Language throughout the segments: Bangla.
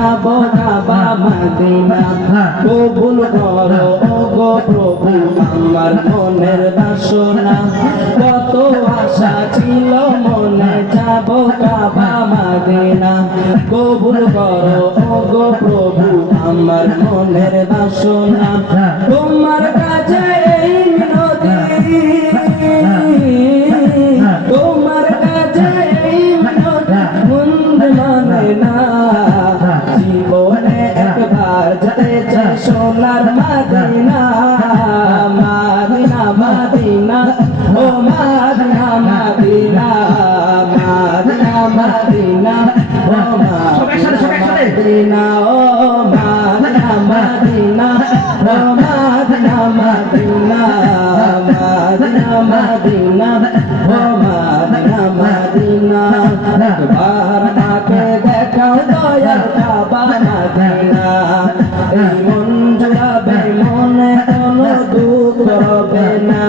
যাবো কাবা মদিনা কবুল করো ওগো প্রভু আমার মনের বাসনা কত আশা ছিল মনে যাবো কাবা মদিনা কবুল করো ওগো প্রভু আমার মনের বাসনা তোমার কাছে এই মিনতি তোমার কাছে এই মিনতি মন্দ মানে না জীবনে একবার যেতে চাই সোনার Medina Medina Medina oh Medina Medina Medina Medina oh Medina oh Medina Medina oh Medina Medina Medina Medina oh Medina Medina একবার তাকে দেখাও দয়াল কাবা মদিনা এই মন জুড়াবে মনে কোনো দুঃখ হবে না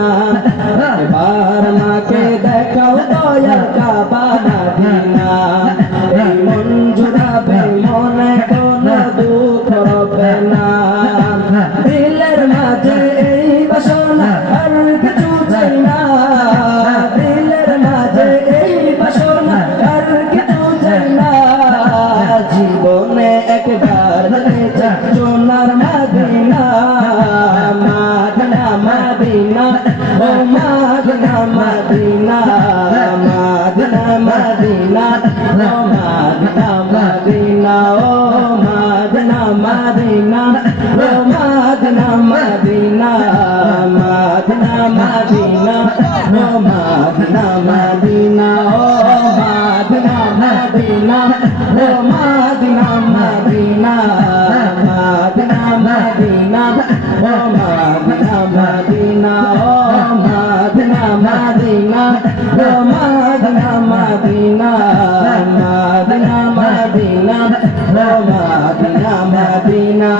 একবার মাকে দেখাও দয়াল কাবা মদিনা এই মন জুড়াবে মনে কোনো দুঃখ হবে না দিলের মাঝে এই বাসনা আর কিছু চাই না দিলের মাঝে এই বাসনা আর কিছু চাই না জীবনে একবার সোনার Medina Medina Medina oh Medina Medina Medina Medina oh Medina Medina oh Medina Medina oh Medina Medina Medina Medina oh Medina Medina oh Medina Medina oh Medina Medina Medina Medina oh Medina Medina oh Medina Medina oh Medina Medina Medina Medina oh Medina Medina